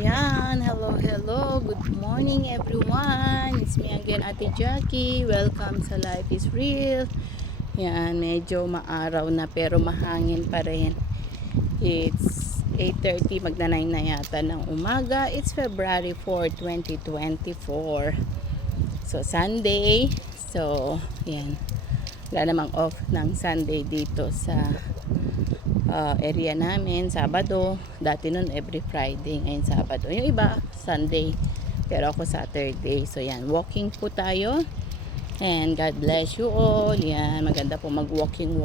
Yan, hello, good morning everyone. It's me again, Ate Jackie. Welcome sa Life is Real. Yan, medyo maaraw na pero mahangin pa rin. It's 8:30, magna 9 na yata ng umaga. It's February 4, 2024. So, Sunday. So, yan. Wala namang off ng Sunday dito sa area namin. Sabado, dati nun every Friday, ngayon Sabado. Yung iba Sunday, pero ako Saturday. So yan, walking po tayo, and God bless you all. Yan, maganda po mag walking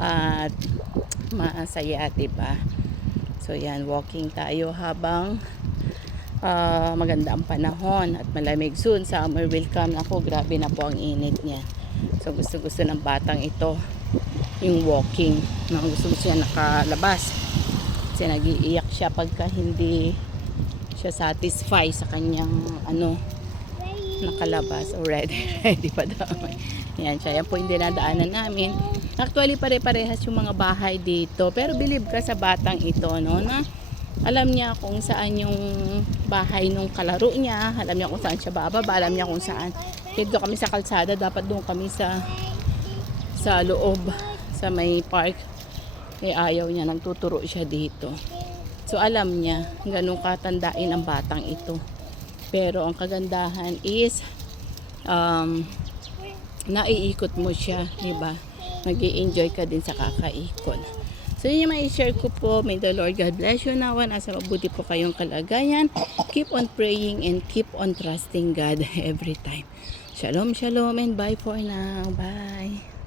at masaya, diba? So yan, walking tayo habang maganda ang panahon at malamig. Soon summer will come. Ako, grabe na po ang init niya. So gusto ng batang ito yung walking, na gusto siya nakalabas kasi nag-iiyak siya pagka hindi siya satisfy sa kanyang nakalabas already. Ready pa daw. Yan siya, yan po yung dinadaanan namin. Actually pare-parehas yung mga bahay dito, pero believe ka sa batang ito, no, na alam niya kung saan yung bahay nung kalaro niya, alam niya kung saan siya bababa, alam niya kung saan. Dito kami sa kalsada, dapat doon kami sa loob, sa may park. Ayaw niya, nagtuturo siya dito. So alam niya, ganun katandain ang batang ito. Pero ang kagandahan is naiikot mo siya, diba? Mag-i-enjoy ka din sa kakaikot. So yun yung mai-share ko po. May the Lord God bless you now. Nasa mabuti po kayong kalagayan. Keep on praying and keep on trusting God every time. Shalom, shalom, and bye for now. Bye.